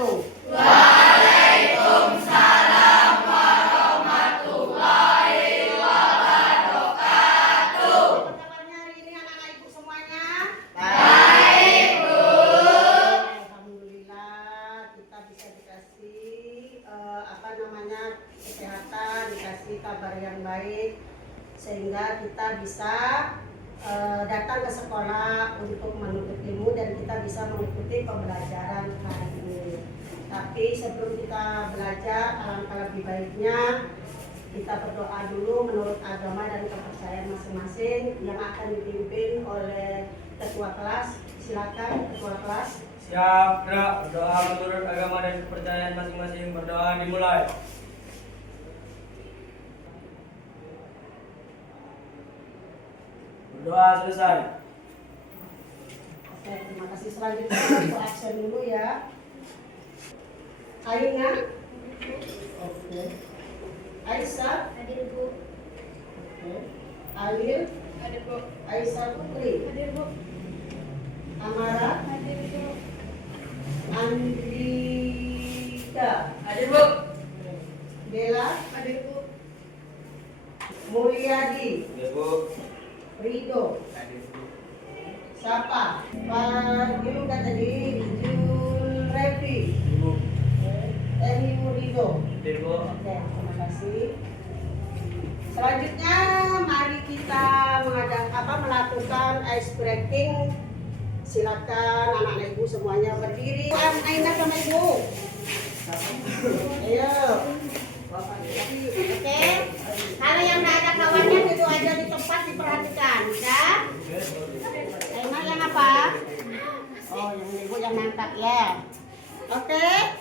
wabarakatuh. Waalaikumsalam warahmatullahi wabarakatuh. Apa kabarnya hari ini anak-anak ibu semuanya? Baik, Bu. Alhamdulillah kita bisa dikasih kesehatan, dikasih kabar yang baik sehingga kita bisa datang ke sekolah untuk menuntut ilmu dan kita bisa mengikuti pembelajaran hari ini. Tapi sebelum kita belajar, alangkah lebih baiknya kita berdoa dulu menurut agama dan kepercayaan masing-masing yang akan dipimpin oleh ketua kelas. Silakan ketua kelas. Siap, gerak. Berdoa menurut agama dan kepercayaan masing-masing. Berdoa dimulai. Berdoa selesai. Oke, terima kasih. Selanjutnya untuk absen dulu ya. Aina. Oke. Aisyah. Hadir, Bu. Oke. Alil. Hadir, Bu. Aisyah Putri. Hadir, Bu. Amara. Hadir, Bu. Andrika. Hadir, Bu. Bella. Hadir, Bu. Mulyadi. Ibu. Rido. Hadir, Bu. Siapa? Pak Jul tadi. Jul Revi. Ibu. Emi Murido. Hadir, Bu. Oke, terima kasih. Selanjutnya mari kita melakukan ice breaking. Silakan anak-anak ibu semuanya berdiri. Aina sama ibu. Ayo. Oke. Kalau yang nggak ada kawannya itu aja di tempat diperhatikan, ya. Aina yang apa? Oh, yang ibu yang nangkap ya. Oke.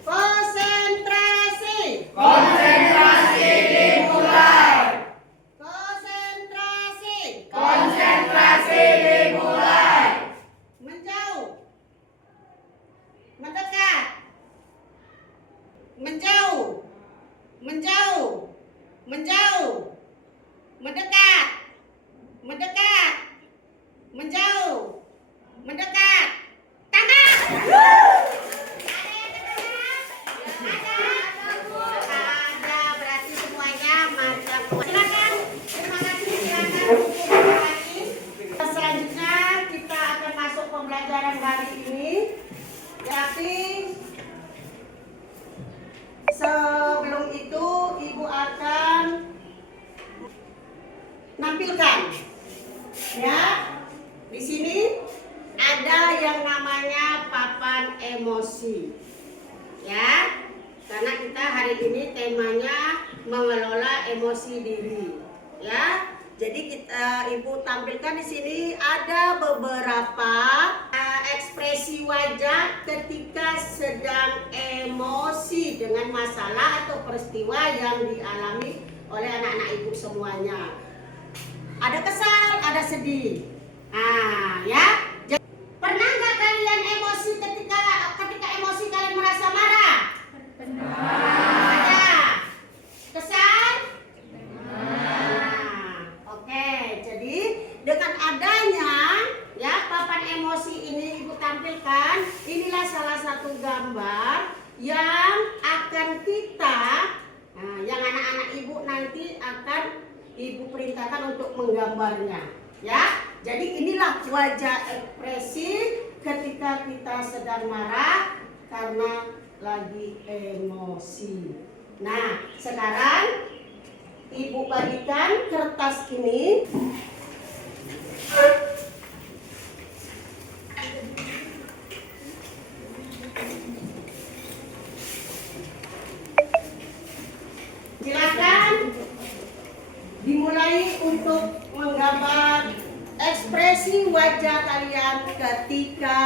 Konsentrasi. Konsentrasi dimulai. Konsentrasi. Konsentrasi dimulai. Menjauh. Mendekat. Menjauh. Menjauh. Menjauh. Mendekat. Mendekat. Menjauh. Mendekat. Tangan. Ada, berarti semuanya mantap. Silakan. Terima kasih. Silakan. Selanjutnya kita akan masuk pembelajaran hari ini. Tapi sebelum itu ibu akan nampilkan, ya. Di sini ada yang namanya papan emosi, ya. Karena kita hari ini temanya mengelola emosi diri, ya. Jadi ibu tampilkan di sini ada beberapa ekspresi wajah ketika sedang emosi dengan masalah atau peristiwa yang dialami oleh anak-anak ibu semuanya. Ada kesal, ada sedih. Nah, ya. Pernah nggak kalian emosi ketika emosi kalian merasa marah? Ada. Kesal? Oke, jadi dengan adanya ya papan emosi ini ibu tampilkan, inilah salah satu gambar yang akan yang anak-anak ibu nanti akan ibu perintahkan untuk menggambarnya, ya. Jadi inilah wajah ekspresi ketika kita sedang marah karena lagi emosi. Nah, sekarang ibu bagikan kertas ini. Silakan dimulai untuk menggambar ekspresi wajah kalian ketika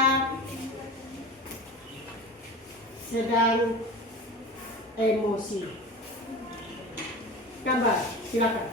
sedang emosi. Gambar, silakan.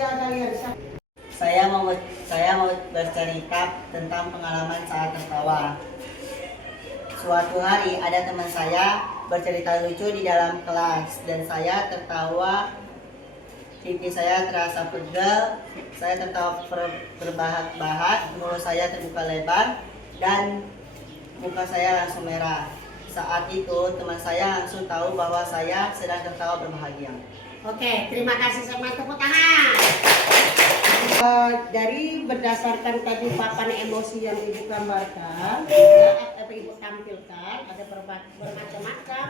remaja kalian. Saya mau bercerita tentang pengalaman saat tertawa. Suatu hari ada teman saya bercerita lucu di dalam kelas dan saya tertawa. Pipi saya terasa pegel, saya tertawa terbahak-bahak, mulut saya terbuka lebar dan muka saya langsung merah. Saat itu teman saya langsung tahu bahwa saya sedang tertawa berbahagia. Oke, terima kasih sama tepuk tangan. Dari berdasarkan tadi papan emosi yang ibu gambarkan, atau ibu tampilkan, ada bermacam-macam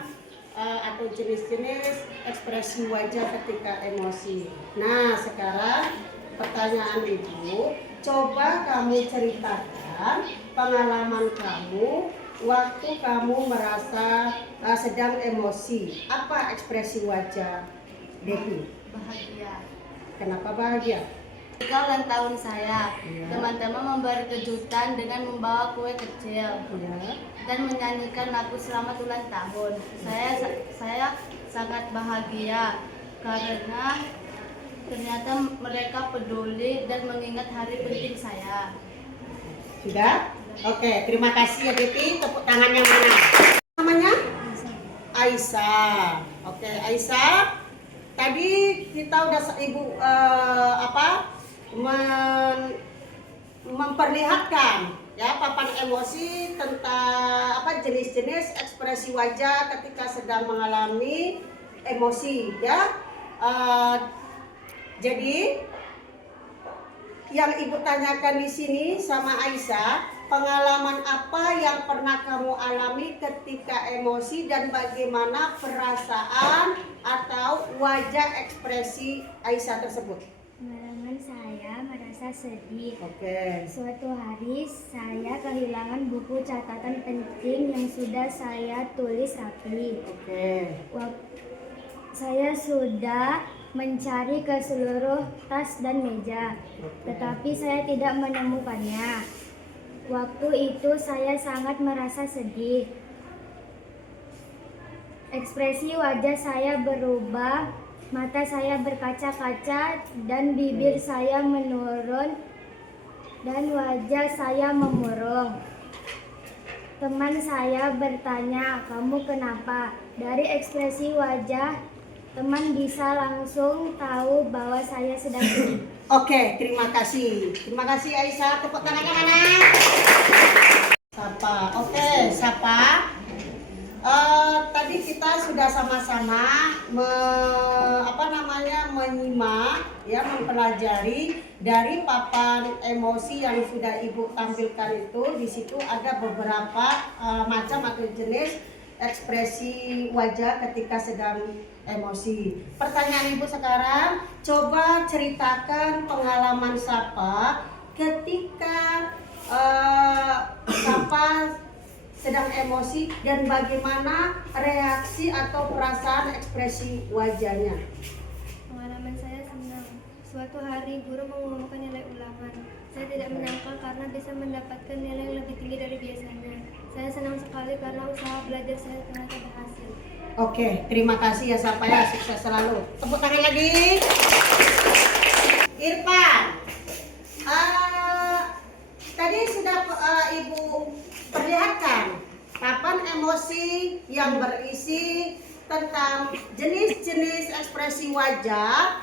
atau jenis-jenis ekspresi wajah ketika emosi. Nah, sekarang pertanyaan ibu, coba kamu ceritakan pengalaman kamu waktu kamu merasa sedang emosi. Apa ekspresi wajah Devi? Bahagia. Kenapa bahagia? Ketika ulang tahun saya, Iya. teman-teman memberi kejutan dengan membawa kue kecil Ya. dan menyanyikan lagu selamat ulang tahun. Saya sangat bahagia karena ternyata mereka peduli dan mengingat hari penting saya. Sudah? Oke, terima kasih ya Devi. Tepuk tangan yang mana? Namanya? Aisyah. Oke, Aisyah. Tadi kita udah ibu memperlihatkan ya papan emosi tentang jenis-jenis ekspresi wajah ketika sedang mengalami emosi ya. Jadi yang ibu tanyakan di sini sama Aisyah, pengalaman apa yang pernah kamu alami ketika emosi dan bagaimana perasaan atau wajah ekspresi Aisyah tersebut? Pengalaman saya merasa sedih. Oke. Suatu hari saya kehilangan buku catatan penting yang sudah saya tulis rapi. Oke. Saya sudah mencari ke seluruh tas dan meja, tetapi saya tidak menemukannya. Waktu itu saya sangat merasa sedih. Ekspresi wajah saya berubah, mata saya berkaca-kaca dan bibir saya menurun dan wajah saya memurung. Teman saya bertanya, "Kamu kenapa?" Dari ekspresi wajah, teman bisa langsung tahu bahwa saya sedang sedih. Oke, terima kasih. Terima kasih Aisyah. Tepuk tangannya mana? Sapa. Oke, Sapa. Tadi kita sudah sama-sama menyimak ya, mempelajari dari papan emosi yang sudah ibu tampilkan itu. Di situ ada beberapa macam atau jenis ekspresi wajah ketika sedang emosi. Pertanyaan ibu sekarang, coba ceritakan pengalaman Sapa ketika Sapa sedang emosi dan bagaimana reaksi atau perasaan ekspresi wajahnya. Pengalaman saya senang. Suatu hari guru mengumumkan nilai ulangan. Saya tidak menyangka karena bisa mendapatkan nilai yang lebih tinggi dari biasanya. Saya senang sekali karena usaha belajar saya ternyata berhasil. Oke, terima kasih ya Sapa ya, sukses selalu. Tepuk tangan lagi. Irfan, tadi sudah ibu perlihatkan papan emosi yang berisi tentang jenis-jenis ekspresi wajah,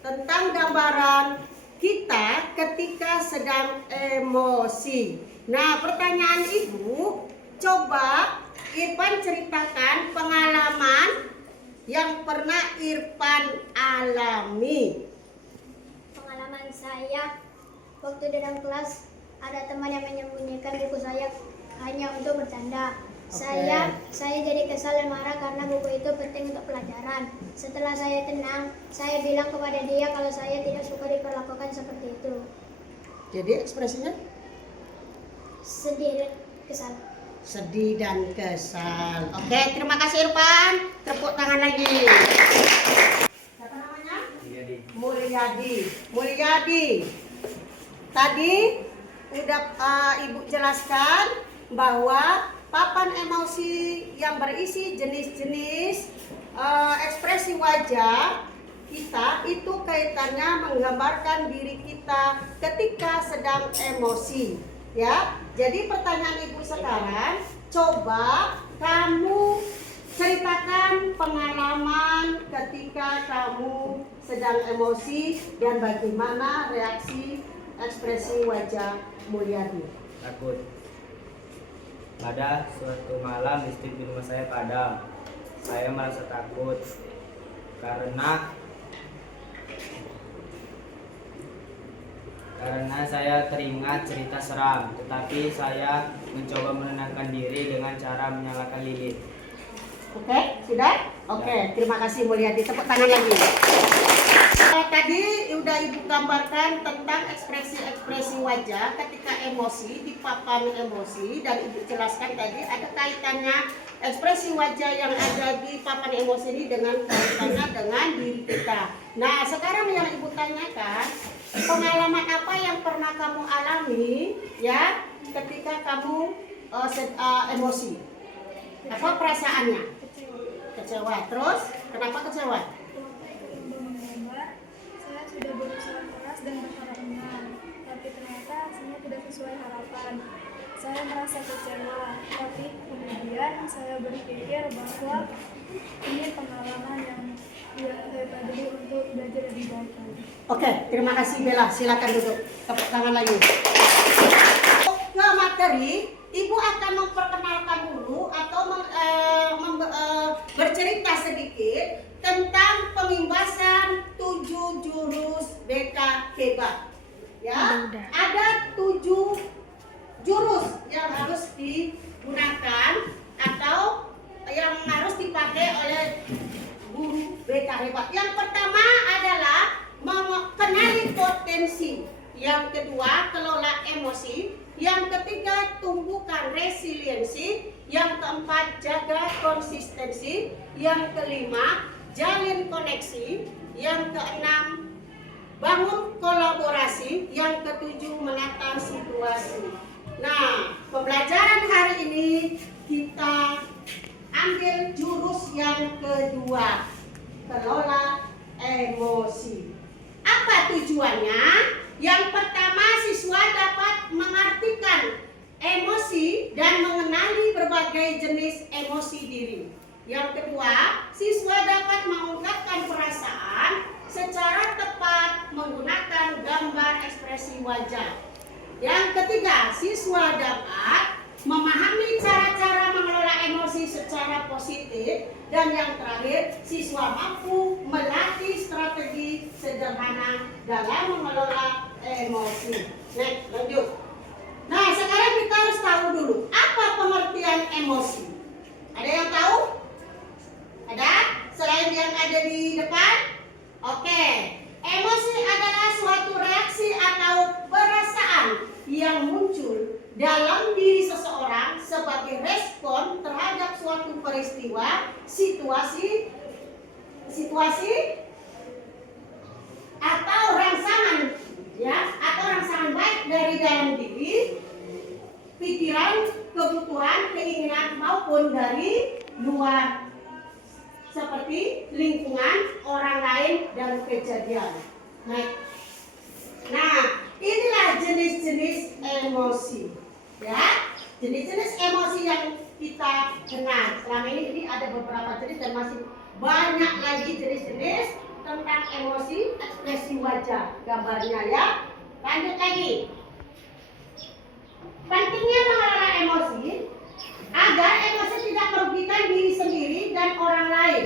tentang gambaran kita ketika sedang emosi. Nah, pertanyaan ibu, coba Irfan ceritakan pengalaman yang pernah Irfan alami. Pengalaman saya waktu di dalam kelas ada teman yang menyembunyikan buku saya hanya untuk bercanda. Saya jadi kesal dan marah karena buku itu penting untuk pelajaran. Setelah saya tenang, saya bilang kepada dia kalau saya tidak suka diperlakukan seperti itu. Jadi ekspresinya Sedih dan kesal. sedih dan kesal. Oke, terima kasih Irfan. Tepuk tangan lagi. Siapa namanya? Mulyadi. Tadi udah ibu jelaskan bahwa papan emosi yang berisi jenis-jenis ekspresi wajah kita itu kaitannya menggambarkan diri kita ketika sedang emosi, ya. Jadi pertanyaan Ibu sekarang, coba kamu ceritakan pengalaman ketika kamu sedang emosi dan bagaimana reaksi ekspresi wajah Mulyadi. Takut. Pada suatu malam listrik di rumah saya padam. Saya merasa takut karena saya teringat cerita seram, tetapi saya mencoba menenangkan diri dengan cara menyalakan lilin. Oke, sudah? Oke, terima kasih Mulyadi. Tepuk tangan lagi. Tadi udah Ibu gambarkan tentang ekspresi-ekspresi wajah ketika emosi, dipapami emosi, dan Ibu jelaskan tadi ada kaitannya ekspresi wajah yang ada di papan emosi ini dengan kaitannya dengan diri kita. Nah, sekarang yang Ibu tanyakan, pengalaman apa yang pernah kamu alami ya ketika kamu emosi? Apa perasaannya? Kecewa. Terus kenapa kecewa? Saya sudah berusaha keras dan berharap menang, tapi ternyata hasilnya tidak sesuai harapan. Saya merasa kecewa, tapi kemudian saya berpikir bahwa ini pengalaman yang saya pelajari untuk belajar lebih baik lagi. Oke, terima kasih Bella. Silakan duduk. Tepuk tangan lagi. Ke materi, Ibu akan memperkenalkan dulu atau bercerita sedikit tentang pengimbasan 7 jurus BK hebat. Ya, ada 7 jurus yang harus digunakan atau yang harus dipakai oleh guru BK hebat. Yang pertama adalah mengenali potensi. Yang kedua, kelola emosi. Yang ketiga, tumbuhkan resiliensi. Yang keempat, jaga konsistensi. Yang kelima, jalin koneksi. Yang keenam, bangun kolaborasi. Yang ketujuh, menata situasi. Nah, pembelajaran hari ini kita ambil jurus yang kedua, kelola emosi. Apa tujuannya? Yang pertama, siswa dapat mengartikan emosi dan mengenali berbagai jenis emosi diri. Yang kedua, siswa dapat mengungkapkan perasaan secara tepat menggunakan gambar ekspresi wajah. Yang ketiga, siswa dapat memahami cara-cara mengelola emosi secara positif. Dan yang terakhir, siswa mampu melatih strategi sederhana dalam mengelola emosi. Next, lanjut. Nah, sekarang kita harus tahu dulu apa pengertian emosi. Ada yang tahu? Ada? Selain yang ada di depan? Oke. Emosi adalah suatu reaksi atau perasaan yang muncul dalam diri seseorang sebagai respon terhadap suatu peristiwa, situasi atau rangsangan, ya, atau rangsangan baik dari dalam diri, pikiran, kebutuhan, keinginan maupun dari luar, seperti lingkungan, orang lain, dan kejadian. Nah, inilah jenis-jenis emosi, ya, jenis-jenis emosi yang kita kenal. Selama ini ada beberapa jenis dan masih banyak lagi jenis-jenis tentang emosi, ekspresi wajah, gambarnya ya. Lanjut lagi. Pentingnya mengelola emosi agar emosi tidak merugikan diri sendiri dan orang lain,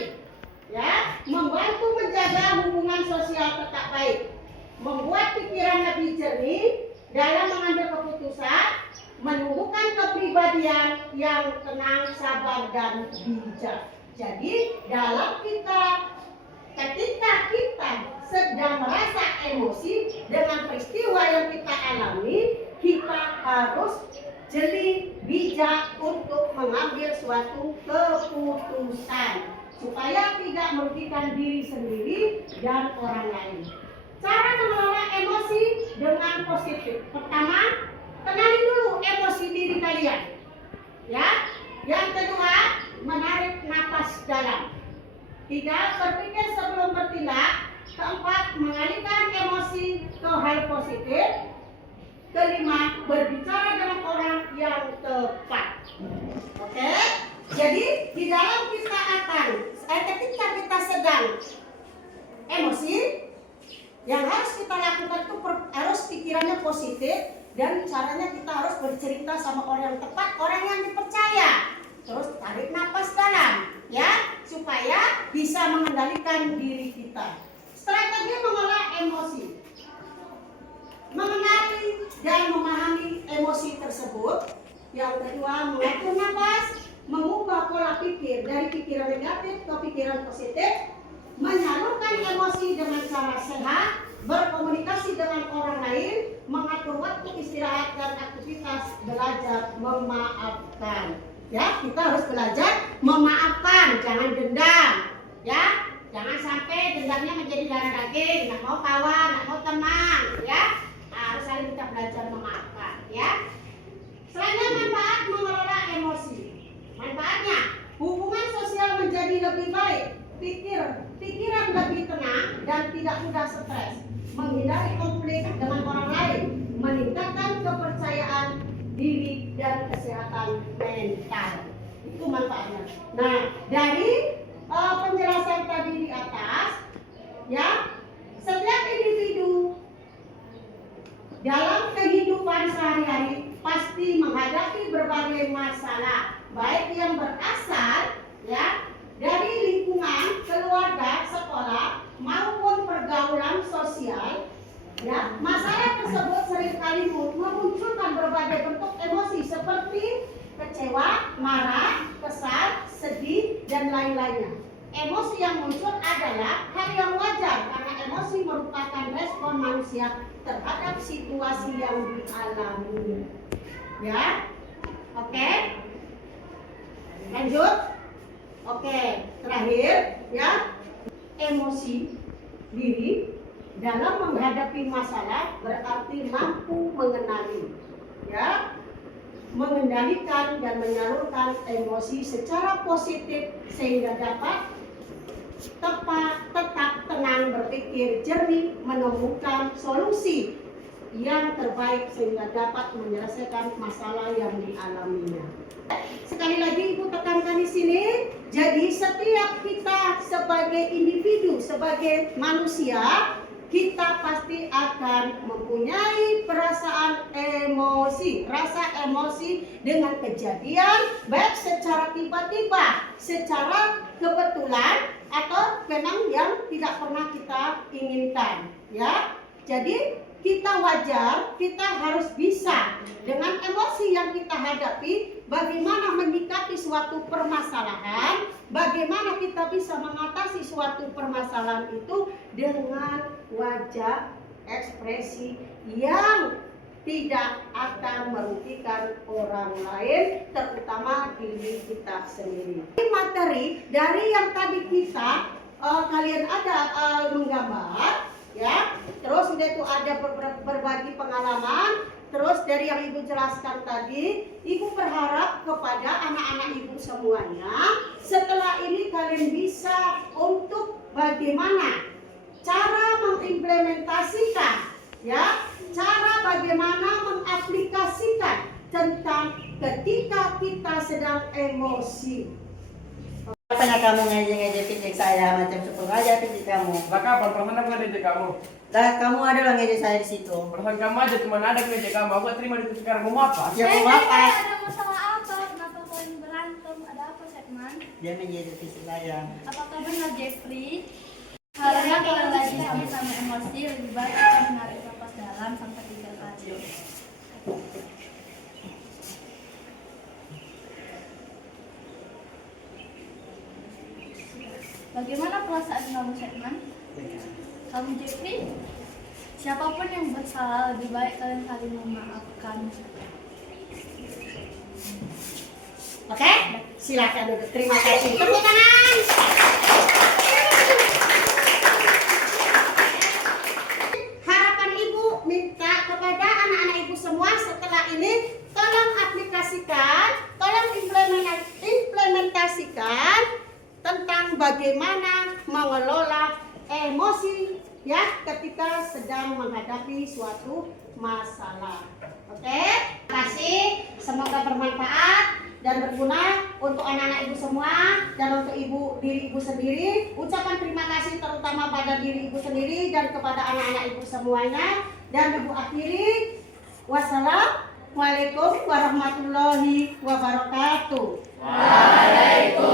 ya, membantu menjaga hubungan sosial tetap baik, membuat pikiran lebih jernih dalam mengambil keputusan, menumbuhkan kepribadian yang tenang, sabar, dan bijak. Jadi ketika kita sedang merasa emosi dengan peristiwa yang kita alami, kita harus jeli, bijak untuk mengambil suatu keputusan supaya tidak merugikan diri sendiri dan orang lain. Cara mengelola emosi dengan positif. Pertama, kenali dulu emosi diri kalian, ya. Yang kedua, menarik napas dalam. Tidak berpikir sebelum bertindak, keempat, mengalihkan emosi ke hal positif. Kelima, berbicara dengan orang yang tepat. Oke? Jadi di dalam kita akan ketika kita sedang emosi, yang harus kita lakukan itu harus pikirannya positif, dan caranya kita harus bercerita sama orang yang tepat, orang yang dipercaya. Terus tarik napas dalam, ya, supaya bisa mengendalikan diri kita. Strategi mengolah emosi: mengenali dan memahami emosi tersebut. Yang kedua, mengatur napas, mengubah pola pikir dari pikiran negatif ke pikiran positif, menyalurkan emosi dengan cara sehat, berkomunikasi dengan orang lain, mengatur waktu istirahat dan aktivitas, belajar memaafkan. Ya, kita harus belajar memaafkan, jangan dendam. Ya, jangan sampai dendamnya menjadi darah daging, nggak mau kawan, nggak mau teman. Ya, harus saling kita belajar memaafkan. Ya. Selanjutnya, manfaat mengelola emosi. Manfaatnya, hubungan sosial menjadi lebih baik, pikiran lebih tenang dan tidak mudah stres, menghindari konflik dengan orang lain, meningkatkan kepercayaan diri dan kesehatan mental. Itu manfaatnya. Nah, dari penjelasan tadi di atas, ya, setiap individu dalam kehidupan sehari-hari pasti menghadapi berbagai masalah, baik yang berasal, ya, dari lingkungan, keluarga, sekolah, maupun pergaulan sosial. Ya, masalah tersebut seringkali memunculkan berbagai bentuk emosi seperti kecewa, marah, kesal, sedih, dan lain-lainnya. Emosi yang muncul adalah hal yang wajar karena emosi merupakan respon manusia terhadap situasi yang dialami. Ya, oke. Lanjut. Oke, terakhir, ya, emosi diri dalam menghadapi masalah berarti mampu mengenali, ya, mengendalikan dan menyalurkan emosi secara positif sehingga dapat tetap tenang, berpikir jernih, menemukan solusi yang terbaik sehingga dapat menyelesaikan masalah yang dialaminya. Sekali lagi Ibu tekankan di sini, jadi setiap kita sebagai individu, sebagai manusia, kita pasti akan mempunyai perasaan emosi, rasa emosi dengan kejadian baik secara tiba-tiba, secara kebetulan, atau memang yang tidak pernah kita inginkan, ya. Jadi kita wajar, kita harus bisa dengan emosi yang kita hadapi, bagaimana menyikapi suatu permasalahan, bagaimana kita bisa mengatasi suatu permasalahan itu dengan wajah, ekspresi yang tidak akan merugikan orang lain, terutama diri kita sendiri. Materi dari yang tadi kita kalian ada menggambar, ya, terus udah itu ada berbagi pengalaman, terus dari yang Ibu jelaskan tadi, Ibu berharap kepada anak-anak Ibu semuanya, setelah ini kalian bisa untuk bagaimana cara mengimplementasikan, ya, cara bagaimana mengaplikasikan tentang ketika kita sedang emosi. Pernah kamu ngejek-ngejekin saya macam seperti aja di kamu? Lah kapan pernah aku ngejek kamu? Lah kamu ada lah ngejek saya di situ. Perasaan kamu aja cuma ada ngejek kamu. Aku terima itu sekarang mau apa? Ya mau apa? Ada masalah apa? Kenapa kalian berantem? Ada apa, Setman? Dia menjadi saya. Apakah benar Jeffrey? Karena kalau lagi sama emosi lebih baik kita menarik nafas dalam sampai 3 kali. Bagaimana perasaan kamu, Setman? Kamu Jeffrey? Siapapun yang bersalah lebih baik kalian saling memaafkan. Oke, silakan duduk. Terima kasih. Tepuk tangan. Harapan Ibu minta kepada anak-anak Ibu semua setelah ini, tolong aplikasikan, tolong implementasikan tentang bagaimana mengelola emosi ya ketika sedang menghadapi suatu masalah. Oke, terima kasih. Semoga bermanfaat dan berguna untuk anak-anak ibu semua dan untuk diri ibu sendiri. Ucapan terima kasih terutama pada diri ibu sendiri dan kepada anak-anak ibu semuanya. Dan ibu akhiri, wassalamualaikum warahmatullahi wabarakatuh. Waalaikumsalam.